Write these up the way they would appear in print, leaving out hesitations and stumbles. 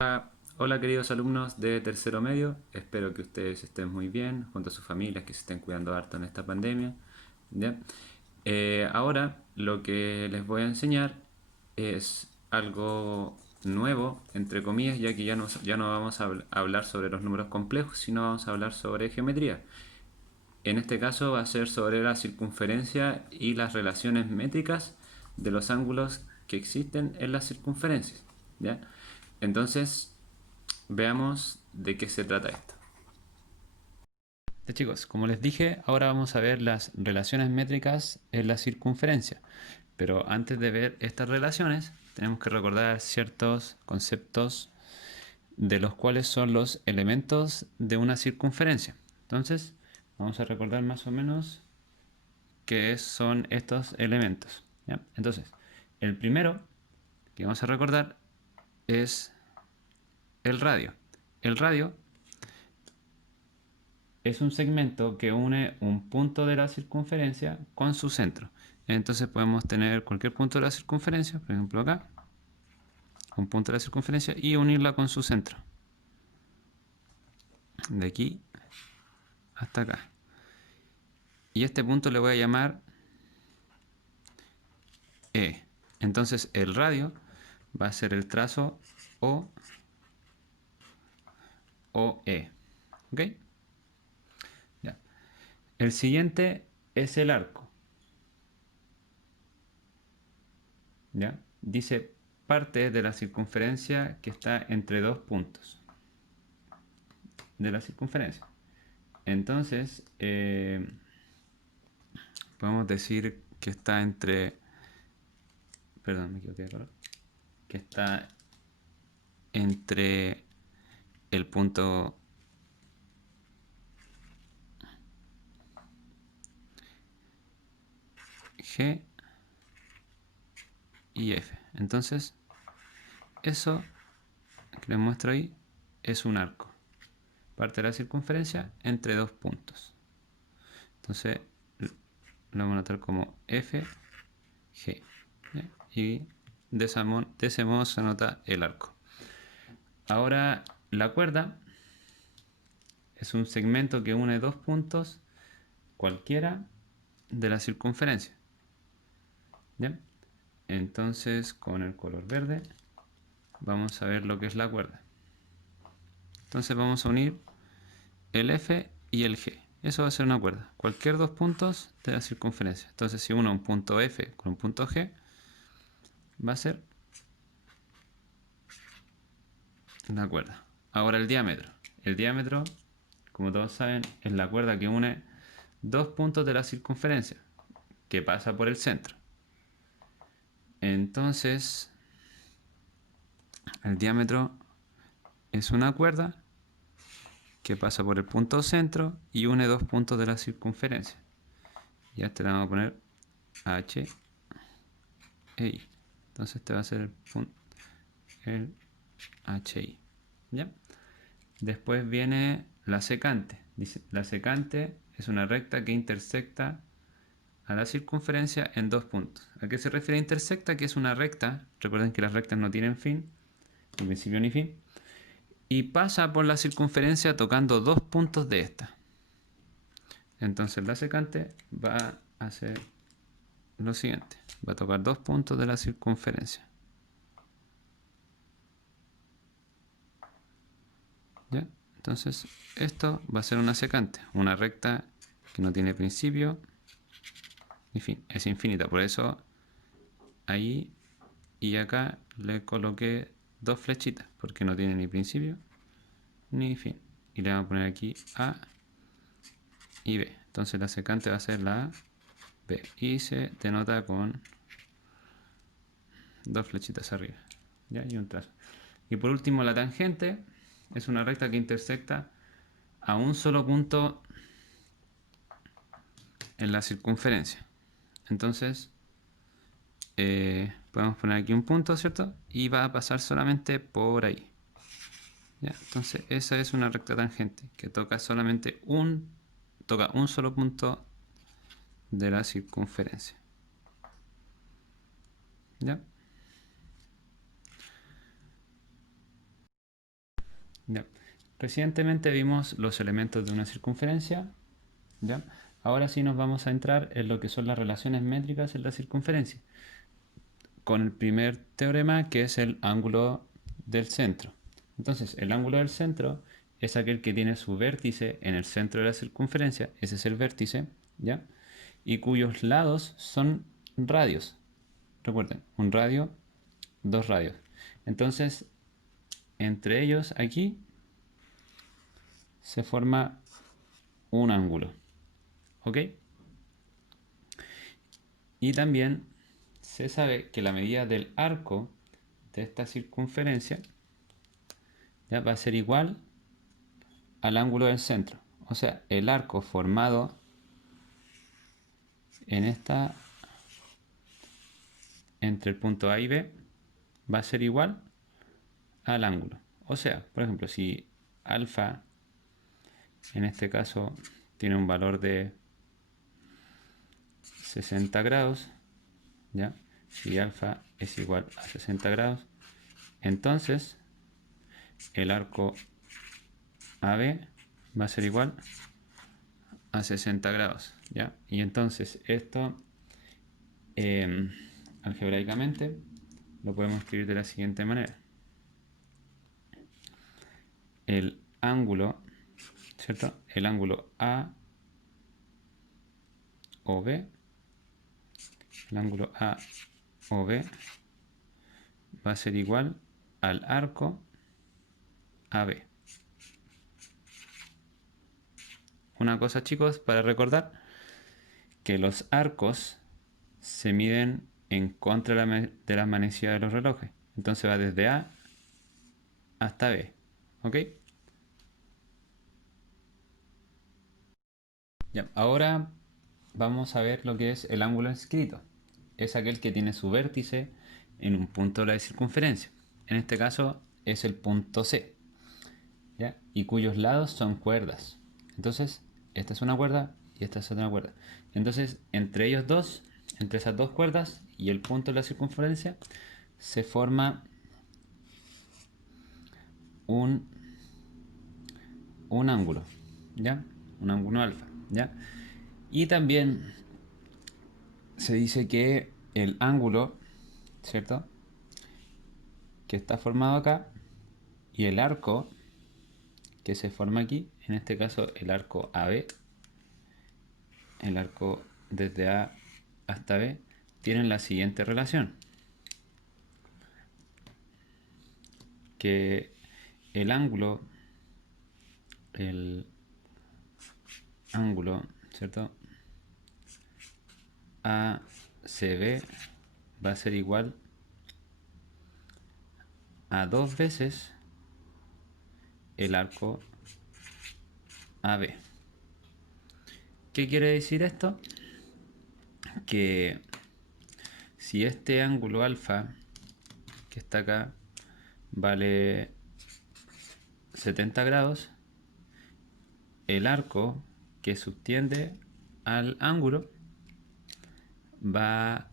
Hola queridos alumnos de tercero medio, espero que ustedes estén muy bien junto a sus familias, que se estén cuidando harto en esta pandemia. ¿Ya? Ahora lo que les voy a enseñar es algo nuevo, entre comillas, ya que ya no vamos a hablar sobre los números complejos, sino vamos a hablar sobre geometría. En este caso va a ser sobre la circunferencia y las relaciones métricas de los ángulos que existen en las circunferencias. ¿Ya? Entonces, veamos de qué se trata esto. Chicos, como les dije, ahora vamos a ver las relaciones métricas en la circunferencia. Pero antes de ver estas relaciones, tenemos que recordar ciertos conceptos de los cuales son los elementos de una circunferencia. Entonces, vamos a recordar más o menos qué son estos elementos. ¿Ya? Entonces, el primero que vamos a recordar es el radio. El radio es un segmento que une un punto de la circunferencia con su centro. Entonces podemos tener cualquier punto de la circunferencia, por ejemplo acá, un punto de la circunferencia y unirla con su centro. De aquí hasta acá. Y este punto le voy a llamar E. Entonces el radio va a ser el trazo OE. ¿Ok? Ya. El siguiente es el arco. ¿Ya? Dice parte de la circunferencia que está entre dos puntos de la circunferencia. Entonces, podemos decir que está entre, perdón, me equivoqué de color, que está entre el punto G y F. Entonces, eso que les muestro ahí es un arco. Parte de la circunferencia entre dos puntos. Entonces, lo vamos a notar como FG. ¿Ya? Y de ese modo se nota el arco. Ahora, la cuerda es un segmento que une dos puntos cualquiera de la circunferencia. ¿Ya? Entonces, con el color verde vamos a ver lo que es la cuerda. Entonces vamos a unir el F y el G. Eso va a ser una cuerda. Cualquier dos puntos de la circunferencia. Entonces si uno un punto F con un punto G, va a ser la cuerda. Ahora el diámetro. El diámetro, como todos saben, es la cuerda que une dos puntos de la circunferencia, que pasa por el centro. Entonces, el diámetro es una cuerda que pasa por el punto centro y une dos puntos de la circunferencia. Y a este le vamos a poner H e I. Entonces este va a ser el HI. ¿Ya? Después viene la secante. Dice, la secante es una recta que intersecta a la circunferencia en dos puntos. ¿A qué se refiere intersecta? Que es una recta. Recuerden que las rectas no tienen fin, ni principio ni fin. Y pasa por la circunferencia tocando dos puntos de esta. Entonces la secante va a hacer lo siguiente. Va a tocar dos puntos de la circunferencia. ¿Ya? Entonces esto va a ser una secante. Una recta que no tiene principio ni fin. Es infinita. Por eso ahí y acá le coloqué dos flechitas. Porque no tiene ni principio ni fin. Y le vamos a poner aquí A y B. Entonces la secante va a ser la A, B. Y se denota con dos flechitas arriba. ¿Ya? Y un trazo. Y por último la tangente es una recta que intersecta a un solo punto en la circunferencia. Entonces podemos poner aquí un punto, ¿cierto? Y va a pasar solamente por ahí. ¿Ya? Entonces esa es una recta tangente que toca solamente toca un solo punto de la circunferencia. ¿Ya? ¿Ya? Recientemente vimos los elementos de una circunferencia. ¿Ya? Ahora sí nos vamos a entrar en lo que son las relaciones métricas en la circunferencia, con el primer teorema, que es el ángulo del centro. Entonces, el ángulo del centro es aquel que tiene su vértice en el centro de la circunferencia, ese es el vértice, ¿ya? Y cuyos lados son radios. Recuerden, un radio, dos radios. Entonces, entre ellos aquí se forma un ángulo, ¿ok? Y también se sabe que la medida del arco de esta circunferencia, ¿ya?, va a ser igual al ángulo del centro. O sea, el arco formado en esta, entre el punto A y B, va a ser igual al ángulo. O sea, por ejemplo, si alfa en este caso tiene un valor de 60 grados, ¿ya? Si alfa es igual a 60 grados, entonces el arco AB va a ser igual a 60 grados, ¿ya? Y entonces esto algebraicamente lo podemos escribir de la siguiente manera. El ángulo, ¿cierto? El ángulo A o B, el ángulo A o B va a ser igual al arco AB. Una cosa, chicos, para recordar, que los arcos se miden en contra de la manecilla de los relojes. Entonces va desde A hasta B, ¿ok? Ya, ahora vamos a ver lo que es el ángulo inscrito. Es aquel que tiene su vértice en un punto de la circunferencia. En este caso es el punto C, ¿ya? Y cuyos lados son cuerdas. Entonces, esta es una cuerda y esta es otra cuerda. Entonces, entre ellos dos, entre esas dos cuerdas y el punto de la circunferencia, se forma un, un ángulo, ¿ya? Un ángulo alfa, ¿ya? Y también se dice que el ángulo, ¿cierto?, que está formado acá, y el arco que se forma aquí, en este caso el arco AB, el arco desde A hasta B, tienen la siguiente relación: que el ángulo, el ángulo, ¿cierto?, ACB va a ser igual a dos veces el arco AB. ¿Qué quiere decir esto? Que si este ángulo alfa que está acá vale 70 grados, el arco que subtiende al ángulo va a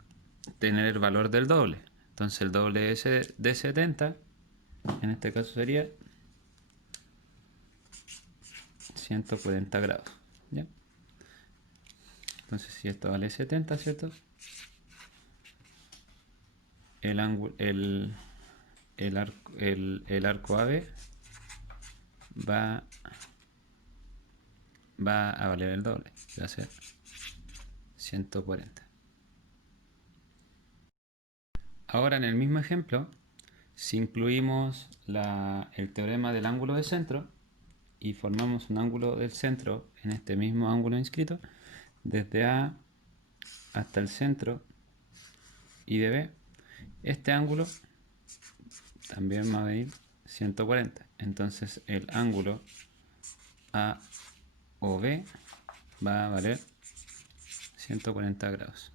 tener el valor del doble. Entonces el doble de 70, en este caso sería 140 grados, ¿ya? Entonces si esto vale 70, ¿cierto?, el ángulo, el arco AB va a valer el doble, va a ser 140. Ahora, en el mismo ejemplo, si incluimos el teorema del ángulo de centro y formamos un ángulo del centro en este mismo ángulo inscrito, desde A hasta el centro y de B, este ángulo también va a venir 140. Entonces el ángulo A o B va a valer 140 grados.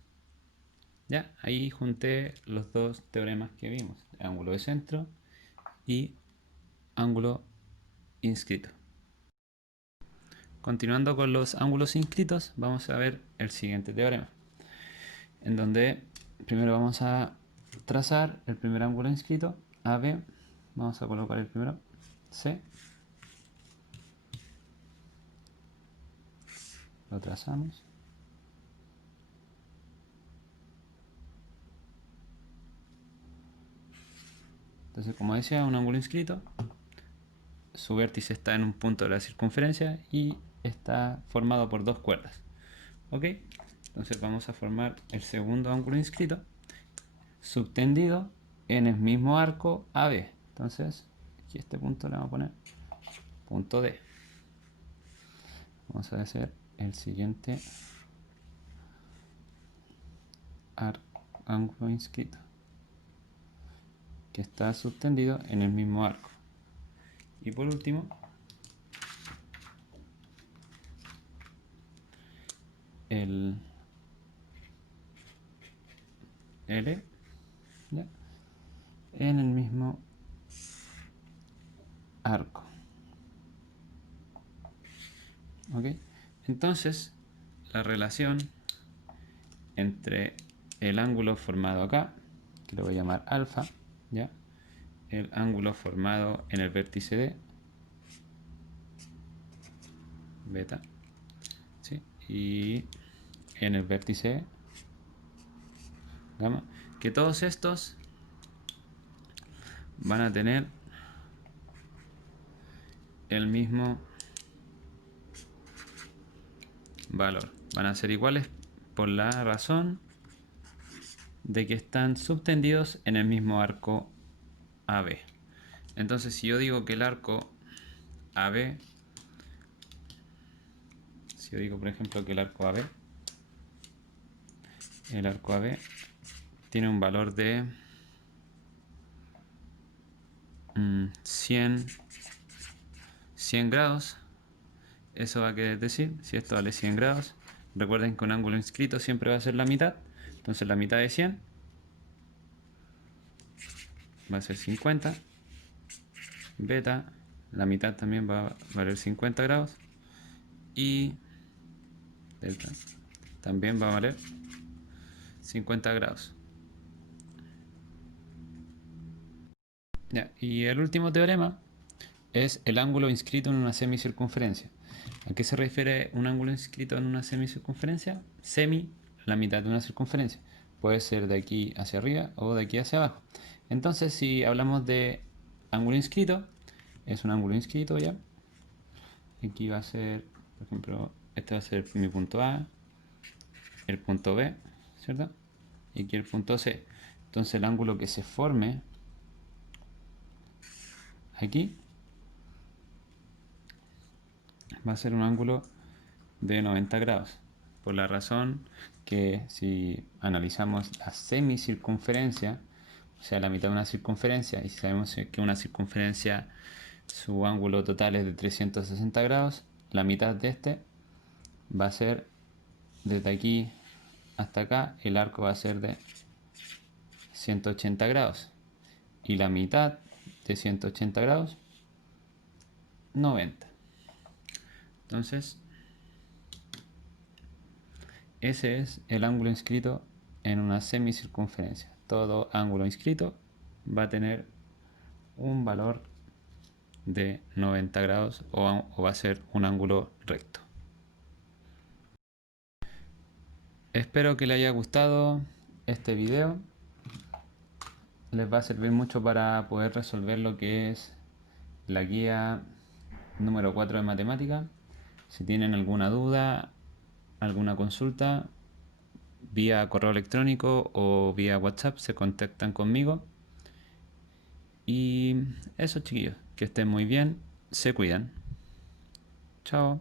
Ya, ahí junté los dos teoremas que vimos: ángulo de centro y ángulo inscrito. Continuando con los ángulos inscritos, vamos a ver el siguiente teorema, en donde primero vamos a trazar el primer ángulo inscrito, AB, vamos a colocar el primero, C, Lo trazamos. Entonces, como decía, un ángulo inscrito, su vértice está en un punto de la circunferencia y está formado por dos cuerdas. ¿Ok? Entonces vamos a formar el segundo ángulo inscrito, subtendido en el mismo arco AB. Entonces, aquí este punto le vamos a poner punto D. Vamos a hacer el siguiente ángulo inscrito, que está subtendido en el mismo arco. Y por último, el L, ¿ya?, en el mismo arco. ¿Ok? Entonces, la relación entre el ángulo formado acá, que lo voy a llamar alfa, ¿ya?, el ángulo formado en el vértice D, beta, ¿sí?, y en el vértice E, gamma, que todos estos van a tener el mismo valor, van a ser iguales por la razón de que están subtendidos en el mismo arco AB. Entonces, si yo digo que el arco AB, si yo digo por ejemplo que el arco AB tiene un valor de 100 grados, eso va a querer decir, si esto vale 100 grados, recuerden que un ángulo inscrito siempre va a ser la mitad, entonces la mitad de 100 va a ser 50, beta, la mitad también va a valer 50 grados, y delta también va a valer 50 grados. Ya, y el último teorema es el ángulo inscrito en una semicircunferencia. ¿A qué se refiere un ángulo inscrito en una semicircunferencia? Semi, la mitad de una circunferencia. Puede ser de aquí hacia arriba o de aquí hacia abajo. Entonces, si hablamos de ángulo inscrito, es un ángulo inscrito ya. Aquí va a ser, por ejemplo, este va a ser mi punto A, el punto B, ¿cierto? Y aquí el punto C. Entonces el ángulo que se forme aquí va a ser un ángulo de 90 grados, por la razón que si analizamos la semicircunferencia, o sea, la mitad de una circunferencia, y si sabemos que una circunferencia, su ángulo total es de 360 grados, la mitad de este va a ser, desde aquí hasta acá, el arco va a ser de 180 grados, y la mitad de 180 grados, 90. Entonces, ese es el ángulo inscrito en una semicircunferencia. Todo ángulo inscrito va a tener un valor de 90 grados o va a ser un ángulo recto. Espero que les haya gustado este video. Les va a servir mucho para poder resolver lo que es la guía número 4 de matemática. Si tienen alguna duda, alguna consulta, vía correo electrónico o vía WhatsApp se contactan conmigo. Y eso, chiquillos, que estén muy bien, se cuidan. Chao.